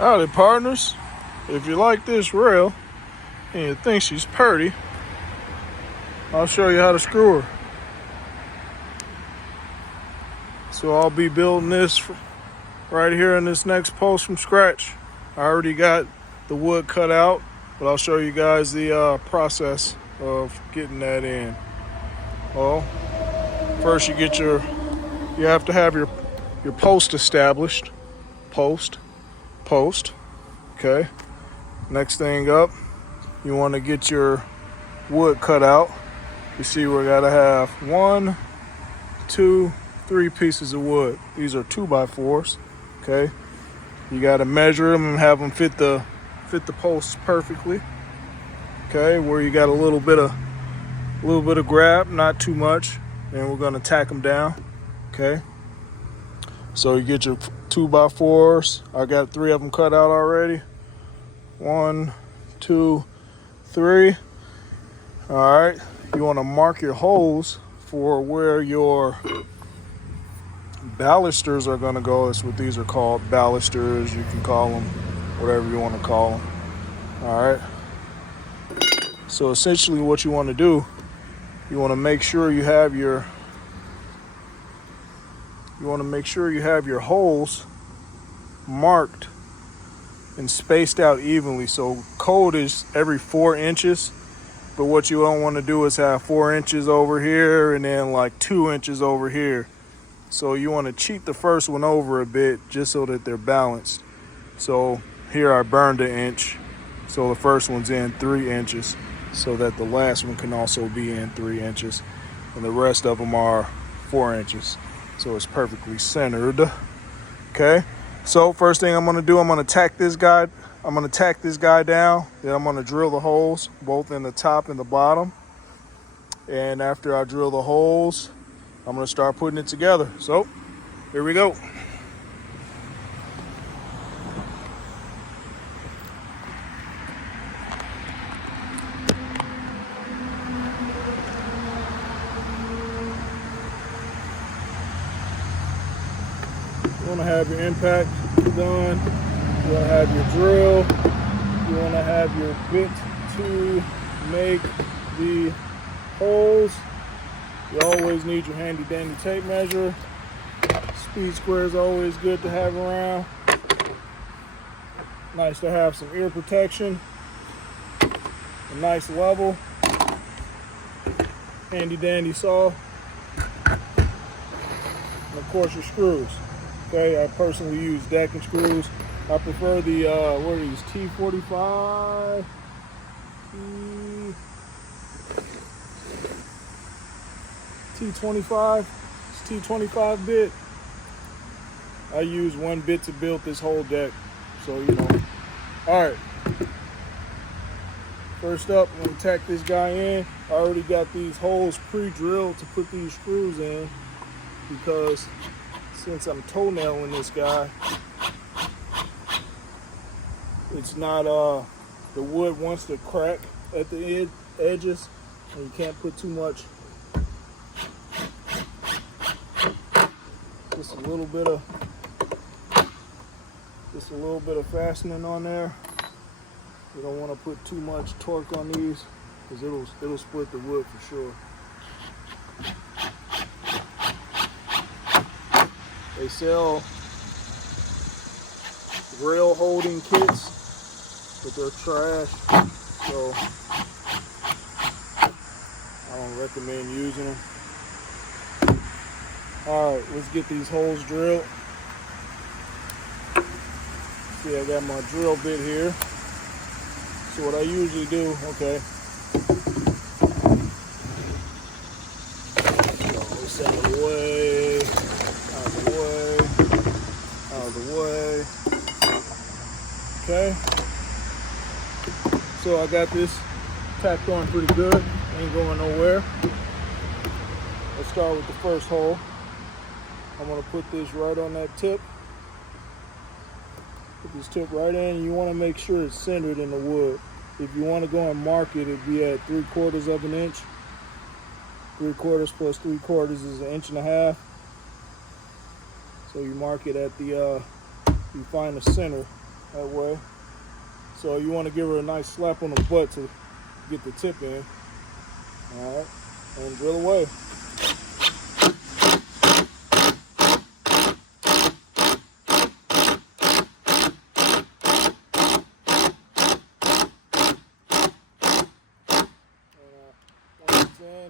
Howdy, partners. If you like this rail and you think she's pretty, I'll show you how to screw her. So I'll be building this right here in this next post from scratch. I already got the wood cut out, but I'll show you guys the process of getting that in. Well, first you have to have your post established. Post. Okay. Next thing up, you want to get your wood cut out. You see we gotta have 1, 2, 3 pieces of wood. These are 2x4s. Okay. You gotta measure them and have them fit the posts perfectly. Okay, where you got a little bit of grab, not too much, and we're gonna tack them down. Okay. So you get your 2x4s. I got 3 of them cut out already. 1, 2, 3. All right. You want to mark your holes for where your balusters are going to go. That's what these are called, balusters. You can call them whatever you want to call them. All right. So essentially what you want to do, you want to make sure you have your holes marked and spaced out evenly. So code is every 4 inches, but what you don't want to do is have 4 inches over here and then like 2 inches over here. So you want to cheat the first one over a bit just so that they're balanced. So here I burned 1 inch, so the first one's in 3 inches, so that the last one can also be in 3 inches, and the rest of them are 4 inches. So it's perfectly centered. Okay. So first thing I'm going to do, I'm going to tack this guy down. Then I'm going to drill the holes both in the top and the bottom. And after I drill the holes, I'm going to start putting it together. So here we go. You want to have your impact done. You want to have your drill. You want to have your bit to make the holes. You always need your handy dandy tape measure. Speed square is always good to have around. Nice to have some ear protection. A nice level. Handy dandy saw. And of course your screws. Okay, I personally use decking screws. I prefer the, what are these, T45? T25? It's T25 bit. I use 1 bit to build this whole deck, so you know. All right. First up, I'm gonna tack this guy in. I already got these holes pre-drilled to put these screws in, because since I'm toenailing this guy, it's not, the wood wants to crack at the edges, and you can't put too much. Just a little bit of fastening on there. You don't want to put too much torque on these, because it'll split the wood for sure. They sell rail holding kits, but they're trash, so I don't recommend using them. All right, let's get these holes drilled. See, I got my drill bit here. So what I usually do, okay. So this out of the way, out of the way, out of the way. Okay. So I got this tacked on pretty good. Ain't going nowhere. Let's start with the first hole. I'm gonna put this right on that tip. Put this tip right in. You want to make sure it's centered in the wood. If you want to go and mark it, it'd be at 3/4 of an inch. 3/4 plus 3/4 is 1.5 inches. So you mark it at the, you find the center that way. So you want to give her a nice slap on the butt to get the tip in. All right, and drill away.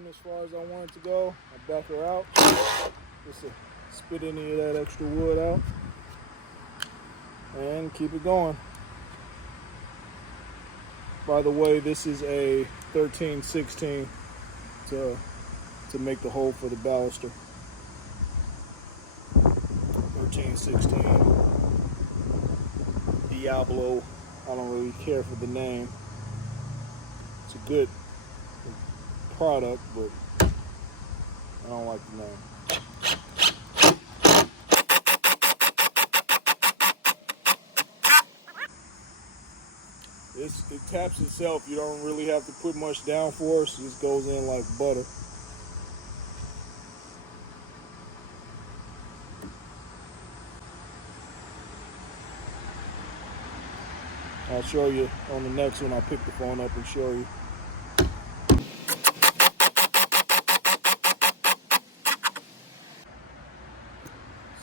As far as I want it to go, I back her out just to spit any of that extra wood out and keep it going. By the way, this is a 13/16 to make the hole for the baluster. 13/16 Diablo. I don't really care for the name. It's a good product, but I don't like the name. It taps itself. You don't really have to put much downforce. It just goes in like butter. I'll show you on the next one. I'll pick the phone up and show you.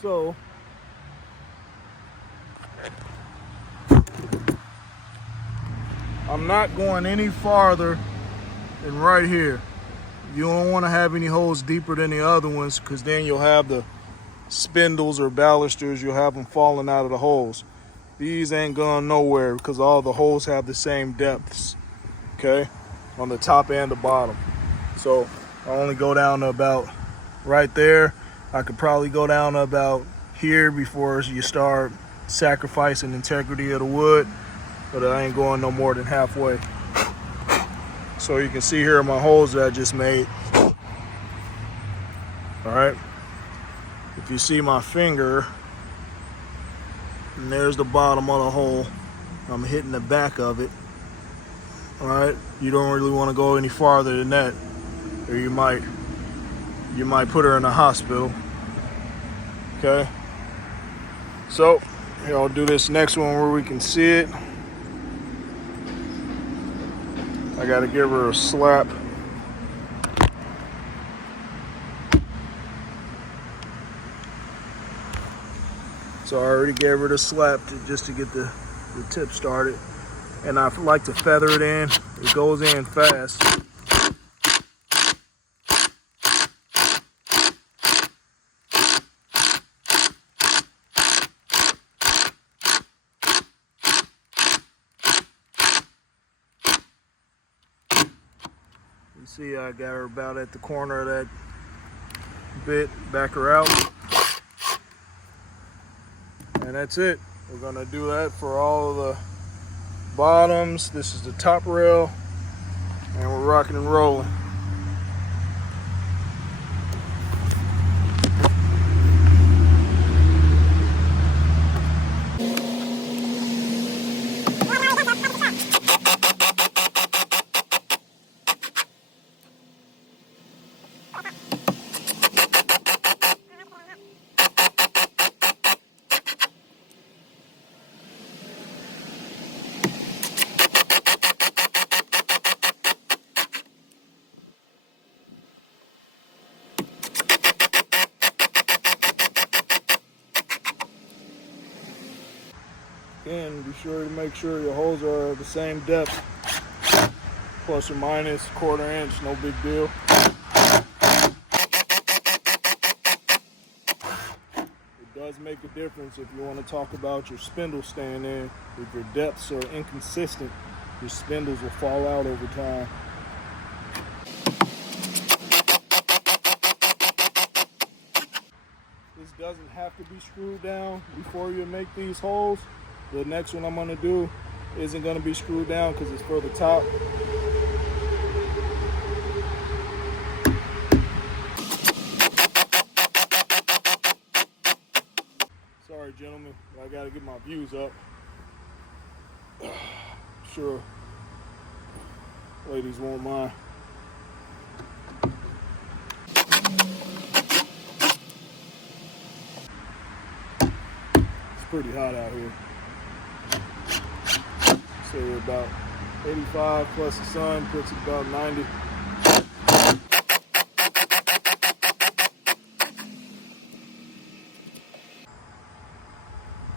So, I'm not going any farther than right here. You don't want to have any holes deeper than the other ones, because then you'll have the spindles or balusters, you'll have them falling out of the holes. These ain't going nowhere because all the holes have the same depths, okay, on the top and the bottom. So I only go down to about right there. I could probably go down to about here before you start sacrificing integrity of the wood, but I ain't going no more than halfway. So you can see here my holes that I just made. All right, if you see my finger, and there's the bottom of the hole, I'm hitting the back of it. All right, you don't really want to go any farther than that, or you might put her in a hospital. Okay, so here, I'll do this next one where we can see it. I gotta give her a slap. So I already gave her the slap just to get the tip started. And I like to feather it in. It goes in fast. You see I got her about at the corner of that bit, back her out. And that's it. We're gonna do that for all of the bottoms. This is the top rail, and we're rocking and rolling. Again, be sure to make sure your holes are the same depth, plus or minus a quarter inch, no big deal. It does make a difference if you want to talk about your spindle staying in. If your depths are inconsistent, your spindles will fall out over time. This doesn't have to be screwed down before you make these holes. The next one I'm going to do isn't going to be screwed down because it's for the top. Sorry, gentlemen, but I got to get my views up. Sure, ladies won't mind. It's pretty hot out here. So we're about 85 plus the sun puts it about 90.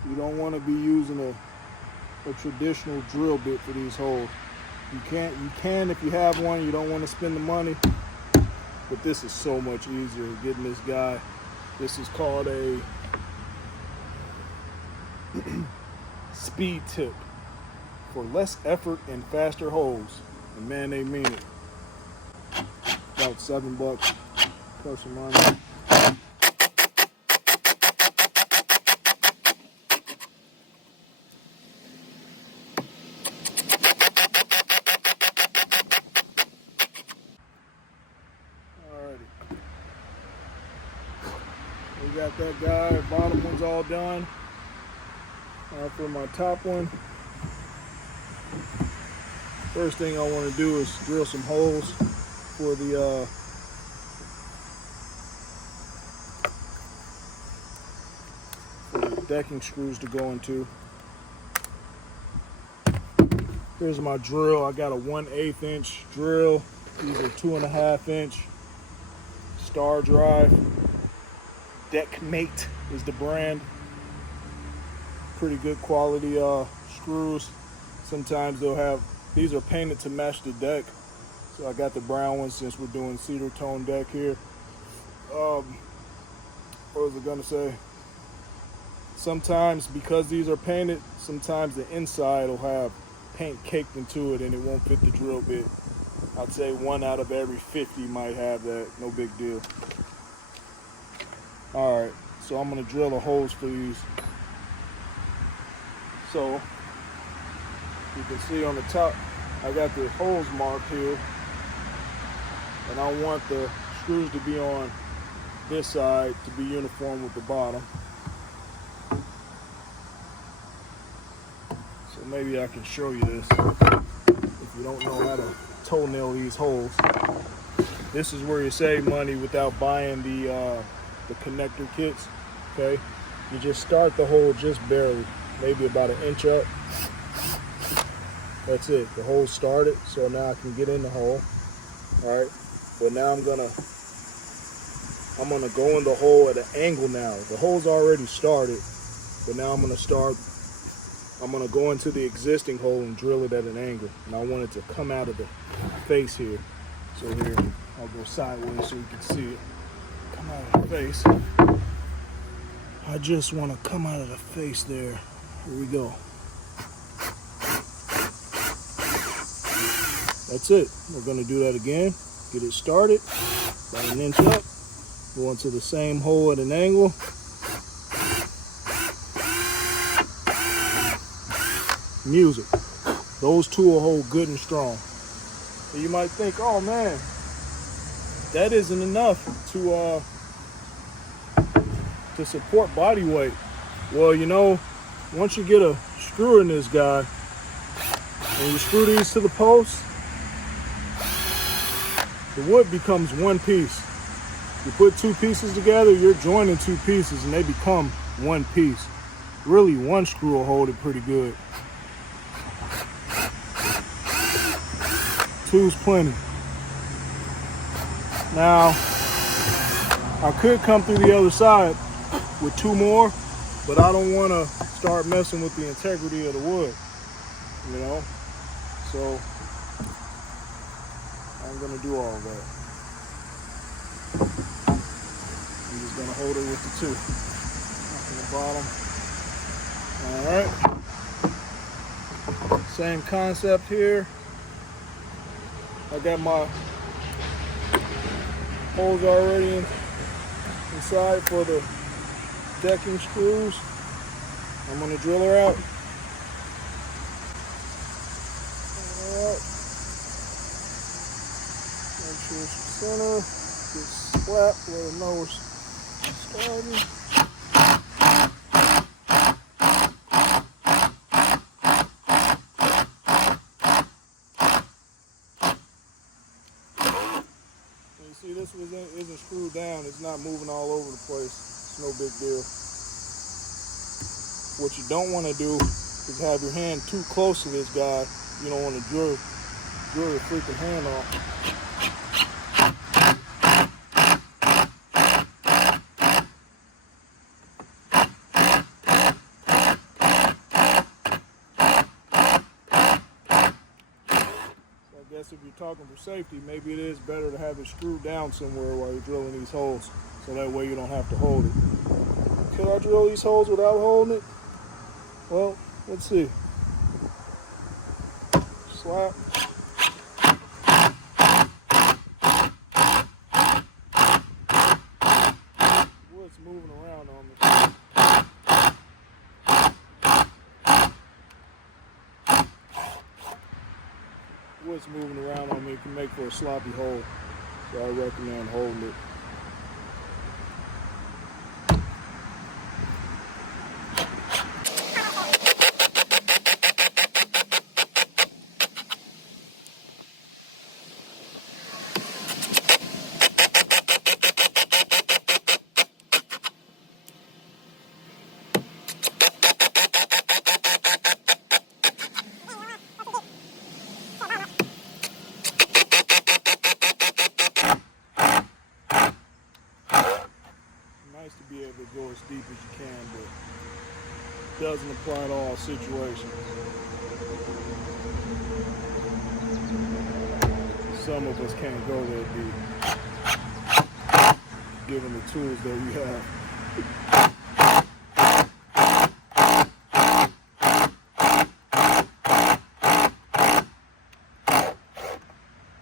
You don't want to be using a traditional drill bit for these holes. You can if you have one. You don't want to spend the money, but this is so much easier getting this guy. This is called a speed tip for less effort and faster holes. And man, they mean it. About $7 plus or minus. We got that guy, bottom one's all done. Now for my top one, first thing I want to do is drill some holes for the decking screws to go into. Here's my drill. I got a 1/8 inch drill. These are 2.5 inch star drive. Deckmate is the brand. Pretty good quality screws. Sometimes they'll have, these are painted to match the deck. So I got the brown ones since we're doing cedar tone deck here. What was I gonna say? Sometimes because these are painted, sometimes the inside will have paint caked into it and it won't fit the drill bit. I'd say 1 out of every 50 might have that, no big deal. All right, so I'm gonna drill the holes for these. So you can see on the top, I got the holes marked here, and I want the screws to be on this side to be uniform with the bottom. So maybe I can show you this if you don't know how to toenail these holes. This is where you save money without buying the connector kits. Okay, you just start the hole just barely, maybe about 1 inch up. That's it, the hole started, so now I can get in the hole. All right, but now I'm gonna go in the hole at an angle now. The hole's already started, but now I'm gonna go into the existing hole and drill it at an angle. And I want it to come out of the face here. So here, I'll go sideways so you can see it. Come out of the face. I just want to come out of the face there. Here we go. That's it. We're going to do that again. Get it started. About 1 inch up. Go into the same hole at an angle. Music. Those two will hold good and strong. So you might think, oh man, that isn't enough to support body weight. Well, you know, once you get a screw in this guy and you screw these to the post, the wood becomes one piece. You put two pieces together, you're joining two pieces and they become one piece. Really, one screw will hold it pretty good. Two's plenty. Now, I could come through the other side with 2 more, but I don't want to start messing with the integrity of the wood, you know? So, I'm going to do all of that. I'm just going to hold it with the 2 on the bottom. All right. Same concept here. I got my holes already inside for the decking screws. I'm going to drill her out. Alright. Make sure it's center. Get slapped, let her know we're starting. See, this isn't screwed down. It's not moving all over the place. It's no big deal. What you don't want to do is have your hand too close to this guy. You don't want to drill your freaking hand off. I guess if you're talking for safety, maybe it is better to have it screwed down somewhere while you're drilling these holes, so that way you don't have to hold it. Could I drill these holes without holding it? Well, let's see. Slap. Wood's moving around on me. Wood's moving around on me can make for a sloppy hole, so I recommend holding it. Nice to be able to go as deep as you can, but doesn't apply to all situations. Some of us can't go that deep, given the tools that we have.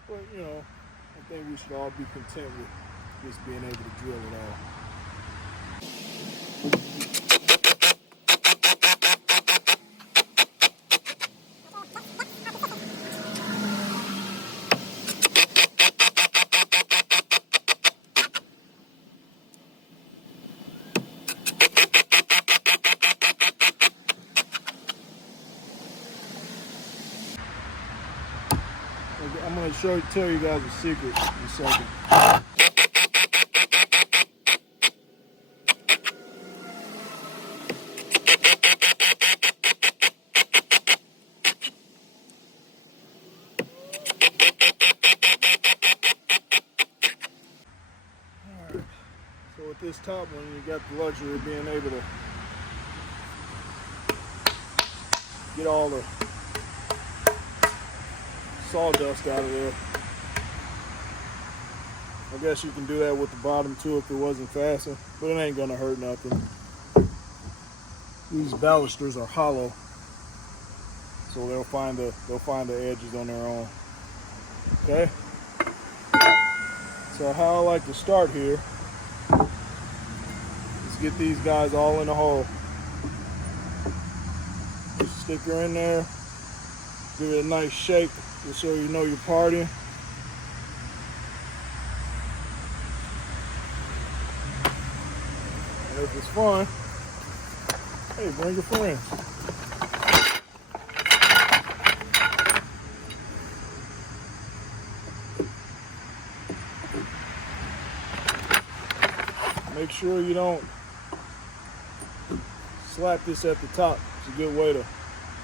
But, you know, I think we should all be content with just being able to drill it all. I'm going to tell you guys a secret in a second. Alright, so with this top one, you got the luxury of being able to get all the sawdust out of there. I guess you can do that with the bottom too if it wasn't fastened, but it ain't gonna hurt nothing. These balusters are hollow, so they'll find the edges on their own. Okay. So how I like to start here is get these guys all in the hole. Just stick her in there, give it a nice shake, just so you know you're partying. And if it's fun, hey, bring your friends. Make sure you don't slap this at the top. It's a good way to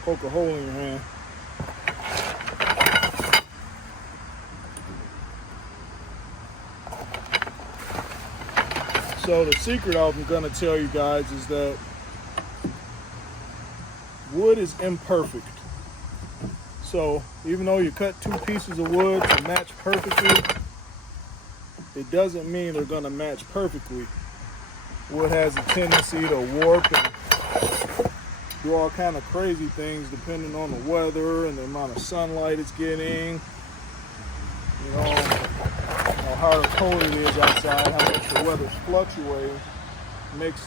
poke a hole in your hand. So the secret I'm going to tell you guys is that wood is imperfect. So even though you cut two pieces of wood to match perfectly, it doesn't mean they're going to match perfectly. Wood has a tendency to warp and do all kind of crazy things depending on the weather and the amount of sunlight it's getting. You know, how hard or cold it is outside, how much the weather's fluctuating, makes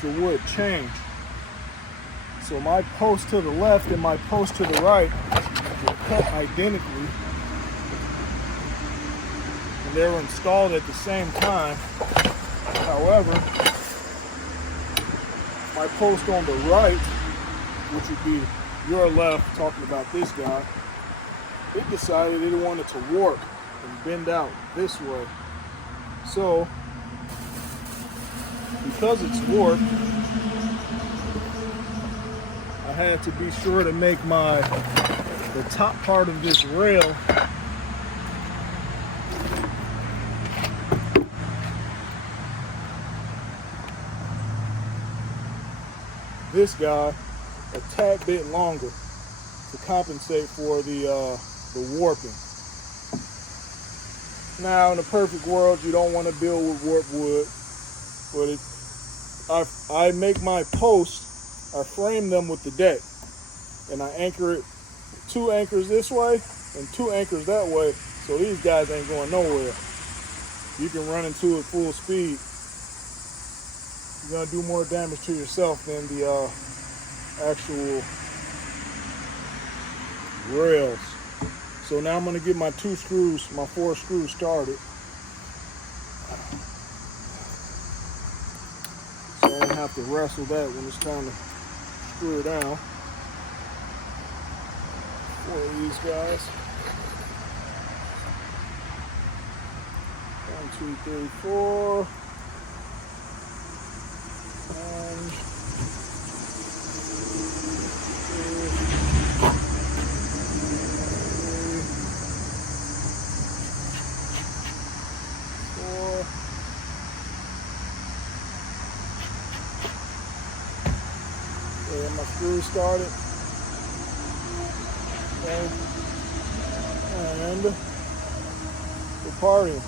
the wood change. So my post to the left and my post to the right were cut identically, and they were installed at the same time. However, my post on the right, which would be your left, talking about this guy, it decided it wanted to warp and bend out this way. So, because it's warped, had to be sure to make the top part of this rail this guy a tad bit longer to compensate for the warping. Now, in a perfect world, you don't want to build with warped wood, but I make my posts, I frame them with the deck, and I anchor it 2 anchors this way and 2 anchors that way, so these guys ain't going nowhere. You can run into it full speed. You're gonna do more damage to yourself than the actual rails. So now I'm gonna get my 4 screws started. So I don't have to wrestle that when it's time to screw it down. 4 of these guys. 1, 2, 3, 4. And 3, 4. Get my screws started. Okay. And we're parting.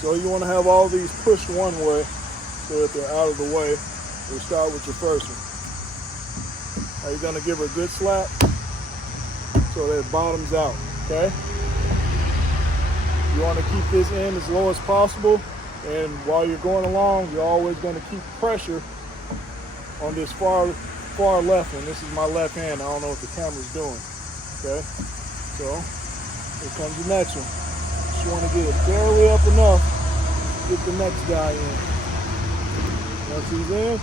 So you want to have all these pushed one way so that they're out of the way. We'll start with your first one. Now you're going to give her a good slap so that it bottoms out, okay? You want to keep this end as low as possible, and while you're going along, you're always going to keep pressure on this far left one. This is my left hand. I don't know what the camera's doing, okay? So here comes the next one. Just want to get it barely up enough to get the next guy in. Once he's in,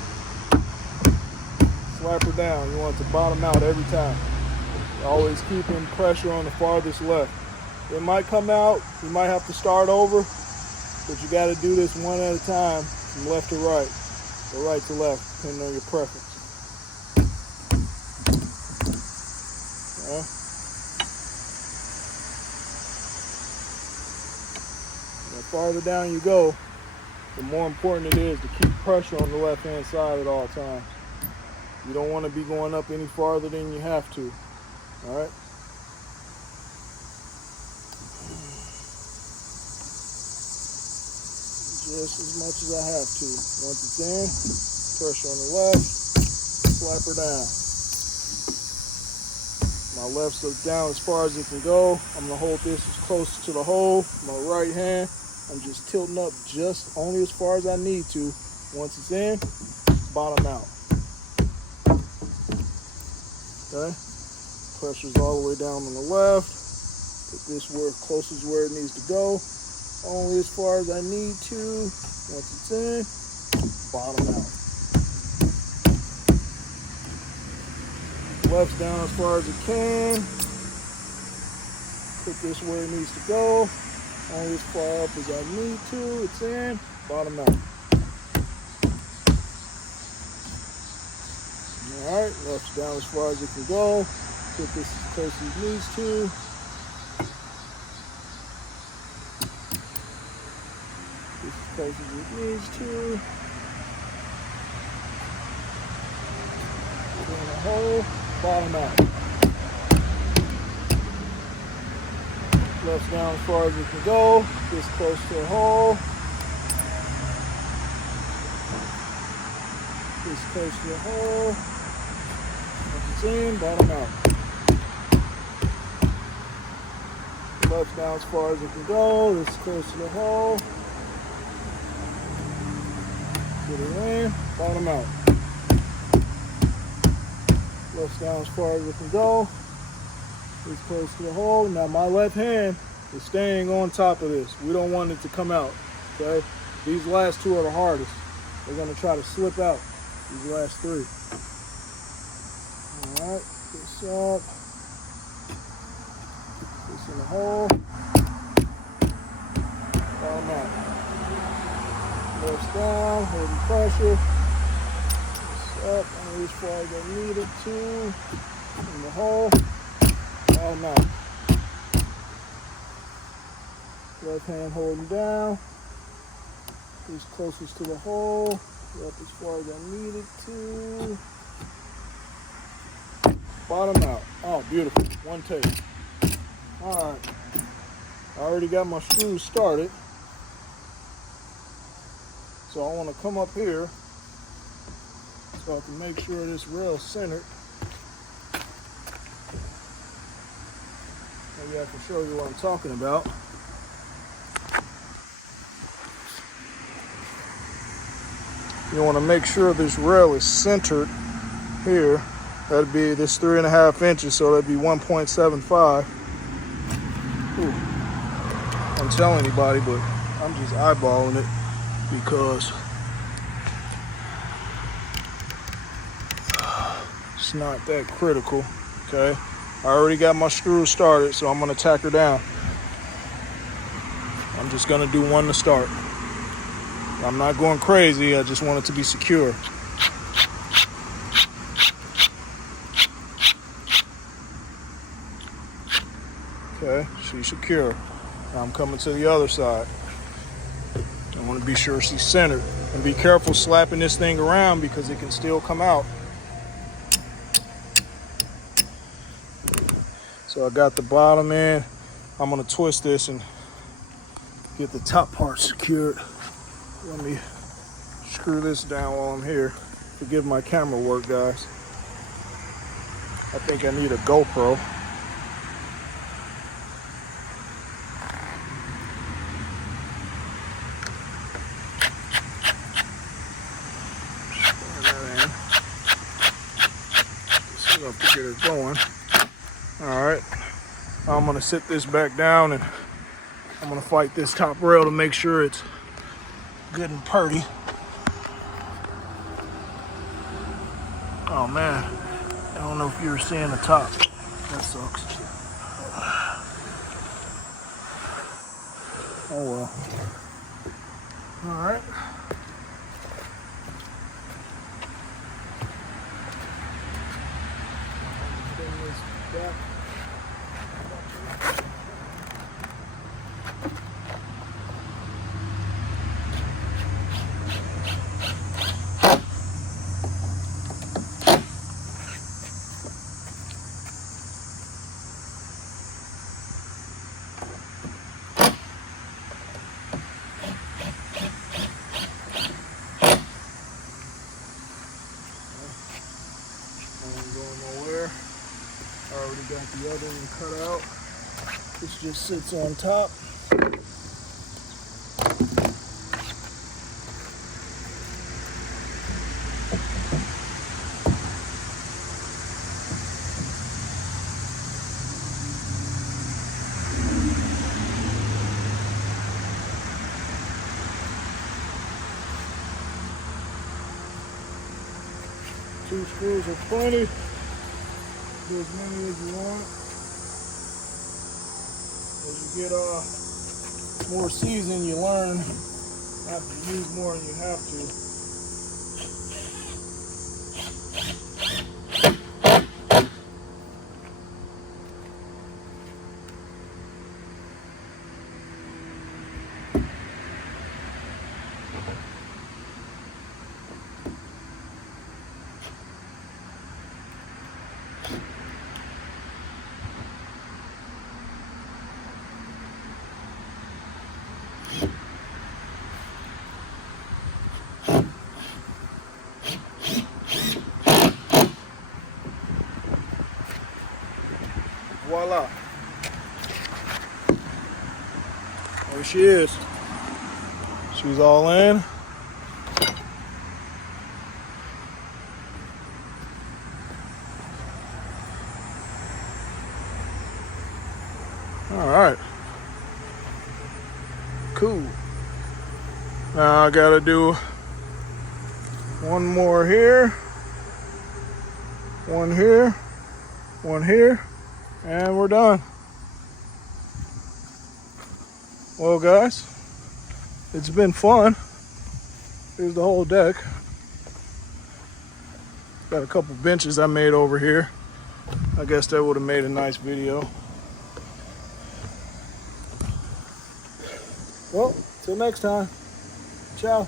slap her down. You want it to bottom out every time. Always keeping pressure on the farthest left. It might come out, you might have to start over, but you got to do this one at a time, from left to right, or right to left, depending on your preference. Okay. The farther down you go, the more important it is to keep pressure on the left-hand side at all times. You don't want to be going up any farther than you have to. All right. Just as much as I have to. Once it's in, pressure on the left, slap her down. My left's down as far as it can go. I'm gonna hold this as close to the hole. My right hand, I'm just tilting up just only as far as I need to. Once it's in, bottom out. Okay? Pressure's all the way down on the left. Put this where closest where it needs to go. Only as far as I need to. Once it's in, bottom out. Left's down as far as it can. Put this where it needs to go. Only as far up as I need to. It's in, bottom out. Alright, left's down as far as it can go. Put this as close as it needs to. This as close as it needs to. Put it in a hole, bottom out. Left's down as far as it can go. This close to the hole. This close to the hole. Once it's in, bottom out. Left's down as far as it can go. This is close to the hole. Get it in, bottom out. Left's down as far as it can go. This close to the hole. Now my left hand is staying on top of this. We don't want it to come out, okay? These last two are the hardest. They're gonna try to slip out, these last three. All right, this up. This in the hole. Bottom out. Left's down, holding pressure. This up on as far as I need it to in the hole. Bottom out. Left hand holding down. Is closest to the hole. Up as far as I need it to. Bottom out. Oh, beautiful. One take. All right. I already got my screws started. So I want to come up here so I can make sure this rail's centered. Maybe I can show you what I'm talking about. You want to make sure this rail is centered here. That'd be this 3.5 inches, so that'd be 1.75. Don't tell anybody, but I'm just eyeballing it because it's not that critical. Okay, I already got my screws started, so I'm gonna tack her down. I'm just gonna do one to start. I'm not going crazy, I just want it to be secure. Okay, she's secure. Now I'm coming to the other side. I want to be sure she's centered. And be careful slapping this thing around because it can still come out. So I got the bottom in. I'm going to twist this and get the top part secured. Let me screw this down while I'm here. Forgive my camera work, guys. I think I need a GoPro. To get it going. All right, I'm gonna sit this back down and I'm gonna fight this top rail to make sure it's good and purty. Oh man, I don't know if you were seeing the top. That sucks. Oh well. All right. Back. I already got the other one cut out. This just sits on top. Two screws are plenty. Do as many as you want. As you get more seasoned, you learn not to use more than you have to. Voila. There she is. She's all in. All right. Cool. Now I gotta do one more here, one here, one here, and we're done. Well, guys, it's been fun. Here's the whole deck. Got a couple benches I made over here. I guess that would have made a nice video. Well, till next time. Ciao.